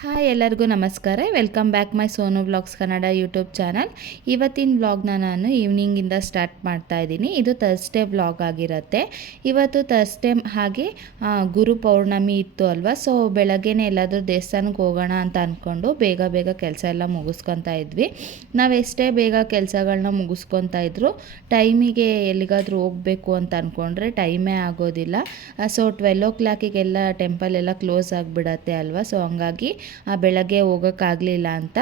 Hi ಎಲ್ಲರಿಗೂ ನಮಸ್ಕಾರ. Welcome back my Sonu vlogs Kannada YouTube channel. ಇವತ್ತಿನ ವ್ಲಾಗ್ನ ನಾನು ಈವ್ನಿಂಗಿಂದ ಸ್ಟಾರ್ಟ್ ಮಾಡ್ತಾ ಇದ್ದೀನಿ. ಇದು ಥರ್ಸ್ಡೇ ವ್ಲಾಗ್ ಆಗಿರುತ್ತೆ. ಇವತ್ತು ಥರ್ಸ್ಡೇ ಹಾಗೆ ಗುರು ಪೌರ್ಣಮಿ ಇತ್ತು ಅಲ್ವಾ. ಸೊ ಬೆಳಗ್ಗೆನೇ ಎಲ್ಲಾದರೂ ದೇವಸ್ಥಾನಕ್ಕೆ ಹೋಗೋಣ ಅಂತ ಅಂದ್ಕೊಂಡು ಬೇಗ ಕೆಲಸ ಎಲ್ಲ ಮುಗಿಸ್ಕೊತಾ ಇದ್ವಿ. ನಾವು ಎಷ್ಟೇ ಬೇಗ ಕೆಲಸಗಳನ್ನ ಮುಗಿಸ್ಕೊತಾ ಇದ್ರು ಟೈಮಿಗೆ ಎಲ್ಲಿಗಾದರೂ ಹೋಗಬೇಕು ಅಂತ ಅಂದ್ಕೊಂಡ್ರೆ ಟೈಮೇ ಆಗೋದಿಲ್ಲ. ಸೊ 12 o'clock ಟೆಂಪಲ್ ಎಲ್ಲ ಕ್ಲೋಸ್ ಆಗಿಬಿಡತ್ತೆ ಅಲ್ವಾ. ಸೊ ಹಂಗಾಗಿ ಬೆಳಗ್ಗೆ ಹೋಗೋಕ್ಕಾಗಲಿಲ್ಲ ಅಂತ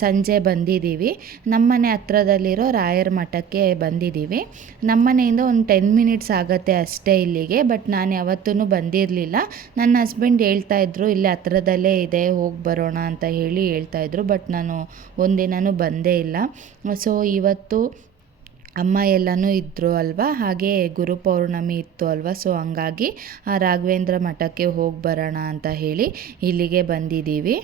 ಸಂಜೆ ಬಂದಿದ್ದೀವಿ. ನಮ್ಮನೆ ಹತ್ರದಲ್ಲಿರೋ ರಾಯರ ಮಠಕ್ಕೆ ಬಂದಿದ್ದೀವಿ. ನಮ್ಮನೆಯಿಂದ ಒಂದು 10 minutes ಆಗುತ್ತೆ ಅಷ್ಟೇ ಇಲ್ಲಿಗೆ. ಬಟ್ ನಾನು ಯಾವತ್ತೂ ಬಂದಿರಲಿಲ್ಲ. ನನ್ನ ಹಸ್ಬೆಂಡ್ ಹೇಳ್ತಾಯಿದ್ರು ಇಲ್ಲೇ ಹತ್ರದಲ್ಲೇ ಇದೆ, ಹೋಗಿ ಬರೋಣ ಅಂತ ಹೇಳ್ತಾಯಿದ್ರು. ಬಟ್ ನಾನು ಒಂದಿನೂ ಬಂದೇ ಇಲ್ಲ. ಸೊ ಇವತ್ತು ಅಮ್ಮ ಎಲ್ಲನೂ ಇದ್ದರು ಅಲ್ವಾ, ಹಾಗೆ ಗುರು ಪೌರ್ಣಮಿ ಇತ್ತು ಅಲ್ವಾ. ಸೊ ಹಂಗಾಗಿ ರಾಘವೇಂದ್ರ ಮಠಕ್ಕೆ ಹೋಗಿ ಬರೋಣ ಅಂತ ಹೇಳಿ ಇಲ್ಲಿಗೆ ಬಂದಿದ್ದೀವಿ.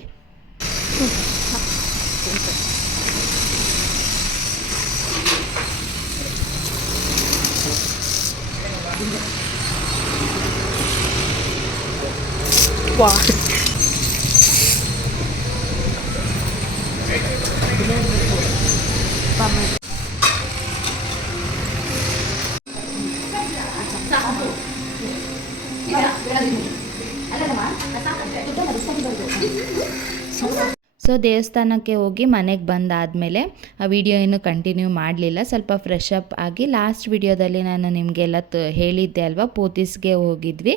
ಸೊ ದೇವಸ್ಥಾನಕ್ಕೆ ಹೋಗಿ ಮನೆಗೆ ಬಂದಾದಮೇಲೆ ಆ ವಿಡಿಯೋ ಏನು ಕಂಟಿನ್ಯೂ ಮಾಡಲಿಲ್ಲ. ಸ್ವಲ್ಪ ಫ್ರೆಶ್ ಅಪ್ ಆಗಿ ಲಾಸ್ಟ್ ವಿಡಿಯೋದಲ್ಲಿ ನಾನು ನಿಮಗೆಲ್ಲ ಹೇಳಿದ್ದೆ ಅಲ್ವಾ, ಪೋತಿಸ್ಗೆ ಹೋಗಿದ್ವಿ,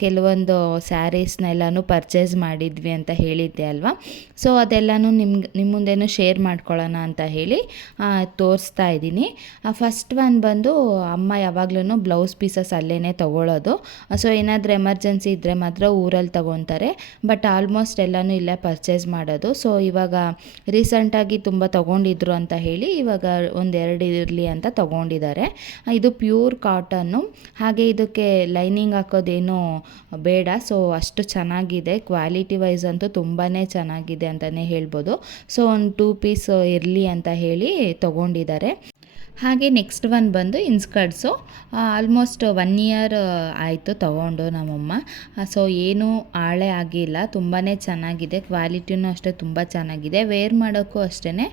ಕೆಲವೊಂದು ಸ್ಯಾರೀಸ್ನೆಲ್ಲನೂ ಪರ್ಚೇಸ್ ಮಾಡಿದ್ವಿ ಅಂತ ಹೇಳಿದ್ದೆ ಅಲ್ವಾ. ಸೊ ಅದೆಲ್ಲನೂ ನಿಮ್ಮ ಮುಂದೆನೂ ಶೇರ್ ಮಾಡ್ಕೊಳ್ಳೋಣ ಅಂತ ಹೇಳಿ ತೋರಿಸ್ತಾ ಇದ್ದೀನಿ. ಫಸ್ಟ್ ಒನ್ ಬಂದು ಅಮ್ಮ ಯಾವಾಗ್ಲೂ ಬ್ಲೌಸ್ ಪೀಸಸ್ ಅಲ್ಲೇ ತೊಗೊಳ್ಳೋದು. ಸೊ ಏನಾದರೂ ಎಮರ್ಜೆನ್ಸಿ ಇದ್ದರೆ ಮಾತ್ರ ಊರಲ್ಲಿ ತೊಗೊತಾರೆ. ಬಟ್ ಆಲ್ಮೋಸ್ಟ್ ಎಲ್ಲನೂ ಇಲ್ಲೇ ಪರ್ಚೇಸ್ ಮಾಡೋದು. ಸೊ ಇವಾಗ ರೀಸೆಂಟಾಗಿ ತುಂಬ ತೊಗೊಂಡಿದ್ರು ಅಂತ ಹೇಳಿ ಇವಾಗ ಒಂದೆರಡು ಇರಲಿ ಅಂತ ತೊಗೊಂಡಿದ್ದಾರೆ. ಇದು ಪ್ಯೂರ್ ಕಾಟನ್ನು, ಹಾಗೆ ಇದಕ್ಕೆ ಲೈನಿಂಗ್ ಹಾಕೋದೇನು ಬೇಡ. ಸೊ ಅಷ್ಟು ಚೆನ್ನಾಗಿದೆ, ಕ್ವಾಲಿಟಿ ವೈಸ್ ಅಂತೂ ತುಂಬಾ ಚೆನ್ನಾಗಿದೆ ಅಂತಲೇ ಹೇಳ್ಬೋದು. ಸೊ ಒಂದು 2 ಪೀಸ್ ಇರಲಿ ಅಂತ ಹೇಳಿ ತೊಗೊಂಡಿದ್ದಾರೆ. ಹಾಗೆ ನೆಕ್ಸ್ಟ್ ಒನ್ ಬಂದು ಇನ್ಸ್ಕರ್ಟ್ಸು. ಆಲ್ಮೋಸ್ಟ್ 1 year ಆಯಿತು ತೊಗೊಂಡು ನಮ್ಮಮ್ಮ. ಸೊ ಏನೂ ಹಾಳೆ ಆಗಿಲ್ಲ, ತುಂಬಾ ಚೆನ್ನಾಗಿದೆ, ಕ್ವಾಲಿಟಿನೂ ಅಷ್ಟೇ ತುಂಬ ಚೆನ್ನಾಗಿದೆ, ವೇರ್ ಮಾಡೋಕ್ಕೂ ಅಷ್ಟೇ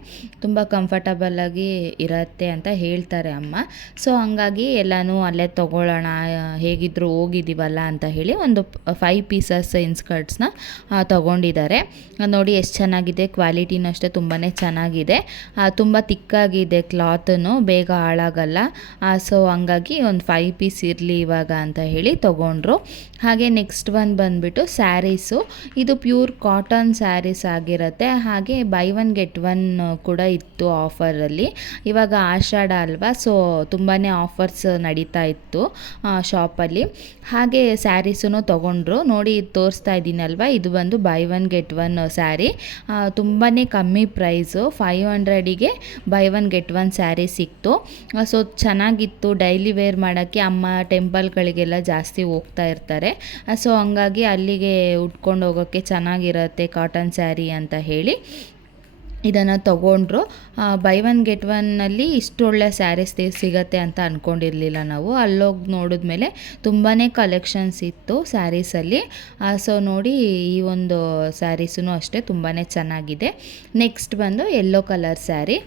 ತುಂಬ ಕಂಫರ್ಟಬಲಾಗಿ ಇರುತ್ತೆ ಅಂತ ಹೇಳ್ತಾರೆ ಅಮ್ಮ. ಸೊ ಹಂಗಾಗಿ ಎಲ್ಲನೂ ಅಲ್ಲೇ ತೊಗೊಳ್ಳೋಣ, ಹೇಗಿದ್ದರೂ ಹೋಗಿದ್ದೀವಲ್ಲ ಅಂತ ಹೇಳಿ ಒಂದು 5 pieces ಇನ್ಸ್ಕರ್ಟ್ಸ್ನ ತೊಗೊಂಡಿದ್ದಾರೆ. ನೋಡಿ ಎಷ್ಟು ಚೆನ್ನಾಗಿದೆ, ಕ್ವಾಲಿಟಿನೂ ಅಷ್ಟೇ ತುಂಬಾ ಚೆನ್ನಾಗಿದೆ, ತುಂಬ ತಿಕ್ಕಾಗಿದೆ ಕ್ಲಾತನು, ಬೇಗ ಹಾಳಾಗಲ್ಲ. ಸೊ ಹಂಗಾಗಿ ಒಂದು 5 ಪೀಸ್ ಇರಲಿ ಇವಾಗ ಅಂತ ಹೇಳಿ ತೊಗೊಂಡ್ರು. ಹಾಗೆ ನೆಕ್ಸ್ಟ್ ಒನ್ ಬಂದುಬಿಟ್ಟು ಸ್ಯಾರೀಸು. ಇದು ಪ್ಯೂರ್ ಕಾಟನ್ ಸ್ಯಾರೀಸ್ ಆಗಿರುತ್ತೆ. ಹಾಗೆ ಬೈ 1 get 1 ಕೂಡ ಇತ್ತು ಆಫರಲ್ಲಿ. ಇವಾಗ ಆಷಾಢ ಅಲ್ವಾ, ಸೊ ತುಂಬಾ ಆಫರ್ಸ್ ನಡೀತಾ ಇತ್ತು ಶಾಪಲ್ಲಿ. ಹಾಗೆ ಸ್ಯಾರೀಸೂ ತೊಗೊಂಡ್ರು. ನೋಡಿ ತೋರಿಸ್ತಾ ಇದ್ದೀನಲ್ವ, ಇದು ಬಂದು ಬೈ 1 get 1 ಸ್ಯಾರಿ. ತುಂಬಾ ಕಮ್ಮಿ ಪ್ರೈಸು, 500ಗೆ ಬೈ 1 get 1 ಸ್ಯಾರಿ ಸಿಕ್ತು. ಸೊ ಚೆನ್ನಾಗಿತ್ತು, ಡೈಲಿ ವೇರ್ ಮಾಡೋಕ್ಕೆ. ಅಮ್ಮ ಟೆಂಪಲ್ಗಳಿಗೆಲ್ಲ ಜಾಸ್ತಿ ಹೋಗ್ತಾ ಇರ್ತಾರೆ. ಸೊ ಹಂಗಾಗಿ ಅಲ್ಲಿಗೆ ಉಟ್ಕೊಂಡು ಹೋಗೋಕ್ಕೆ ಚೆನ್ನಾಗಿರುತ್ತೆ ಕಾಟನ್ ಸ್ಯಾರಿ ಅಂತ ಹೇಳಿ ಇದನ್ನು ತೊಗೊಂಡ್ರು. ಬೈ 1 get 1ನಲ್ಲಿ ಇಷ್ಟು ಒಳ್ಳೆ ಸ್ಯಾರೀಸ್ ಸಿಗತ್ತೆ ಅಂತ ಅಂದ್ಕೊಂಡಿರಲಿಲ್ಲ ನಾವು. ಅಲ್ಲೋಗಿ ನೋಡಿದ್ಮೇಲೆ ತುಂಬಾ ಕಲೆಕ್ಷನ್ಸ್ ಇತ್ತು ಸ್ಯಾರೀಸಲ್ಲಿ. ಸೊ ನೋಡಿ ಈ ಒಂದು ಸ್ಯಾರೀಸೂ ಅಷ್ಟೇ ತುಂಬಾ ಚೆನ್ನಾಗಿದೆ. ನೆಕ್ಸ್ಟ್ ಬಂದು ಯೆಲ್ಲೋ ಕಲರ್ ಸ್ಯಾರಿ.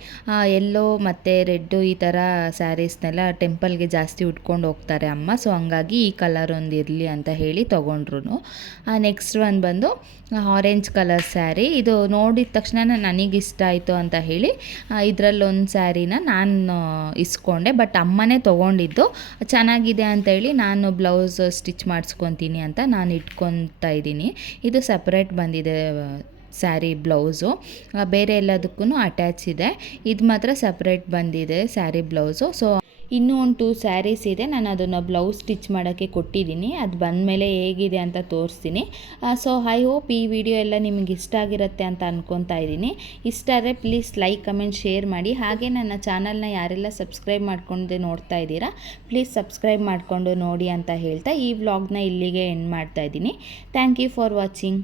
ಯೆಲ್ಲೋ ಮತ್ತು ರೆಡ್ಡು ಈ ಥರ ಸ್ಯಾರೀಸ್ನೆಲ್ಲ ಟೆಂಪಲ್ಗೆ ಜಾಸ್ತಿ ಉಟ್ಕೊಂಡು ಹೋಗ್ತಾರೆ ಅಮ್ಮ. ಸೊ ಹಂಗಾಗಿ ಈ ಕಲರ್ ಒಂದು ಇರಲಿ ಅಂತ ಹೇಳಿ ತೊಗೊಂಡ್ರು. ನೆಕ್ಸ್ಟ್ ಒನ್ ಬಂದು ಆರೆಂಜ್ ಕಲರ್ ಸ್ಯಾರಿ. ಇದು ನೋಡಿದ ತಕ್ಷಣ ನನಗೆ ಇಷ್ಟ ಆಯಿತು ಅಂತ ಹೇಳಿ ಇದರಲ್ಲೊಂದು ಸ್ಯಾರಿನ ನಾನು ಇಸ್ಕೊಂಡೆ. ಬಟ್ ಅಮ್ಮನೇ ತೊಗೊಂಡಿದ್ದು, ಚೆನ್ನಾಗಿದೆ ಅಂತ ಹೇಳಿ ನಾನು ಬ್ಲೌಸ್ ಸ್ಟಿಚ್ ಮಾಡಿಸ್ಕೊತೀನಿ ಅಂತ ನಾನು ಇಟ್ಕೊತಾ ಇದ್ದೀನಿ. ಇದು ಸಪ್ರೇಟ್ ಬಂದಿದೆ ಸ್ಯಾರಿ ಬ್ಲೌಸು, ಬೇರೆ ಎಲ್ಲದಕ್ಕೂ ಅಟ್ಯಾಚ್ ಇದೆ. ಇದು ಮಾತ್ರ ಸಪ್ರೇಟ್ ಬಂದಿದೆ ಸ್ಯಾರಿ ಬ್ಲೌಸು. ಸೊ ಇನ್ನೂ ಒಂದು 2 ಸ್ಯಾರೀಸ್ ಇದೆ, ನಾನು ಅದನ್ನು ಬ್ಲೌಸ್ ಸ್ಟಿಚ್ ಮಾಡೋಕ್ಕೆ ಕೊಟ್ಟಿದ್ದೀನಿ. ಅದು ಬಂದಮೇಲೆ ಹೇಗಿದೆ ಅಂತ ತೋರಿಸ್ತೀನಿ. ಸೊ ಐ ಹೋಪ್ ಈ ವಿಡಿಯೋ ಎಲ್ಲ ನಿಮಗೆ ಇಷ್ಟ ಆಗಿರುತ್ತೆ ಅಂತ ಅಂದ್ಕೊತಾ ಇದ್ದೀನಿ. ಇಷ್ಟ ಆದರೆ ಪ್ಲೀಸ್ ಲೈಕ್, ಕಮೆಂಟ್, ಶೇರ್ ಮಾಡಿ. ಹಾಗೆ ನನ್ನ ಚಾನಲ್ನ ಯಾರೆಲ್ಲ ಸಬ್ಸ್ಕ್ರೈಬ್ ಮಾಡ್ಕೊಂಡೆ ನೋಡ್ತಾ ಇದ್ದೀರಾ ಪ್ಲೀಸ್ ಸಬ್ಸ್ಕ್ರೈಬ್ ಮಾಡಿಕೊಂಡು ನೋಡಿ ಅಂತ ಹೇಳ್ತಾ ಈ ವ್ಲಾಗ್ನ ಇಲ್ಲಿಗೆ ಎಂಡ್ ಮಾಡ್ತಾ ಇದ್ದೀನಿ. Thank you for watching.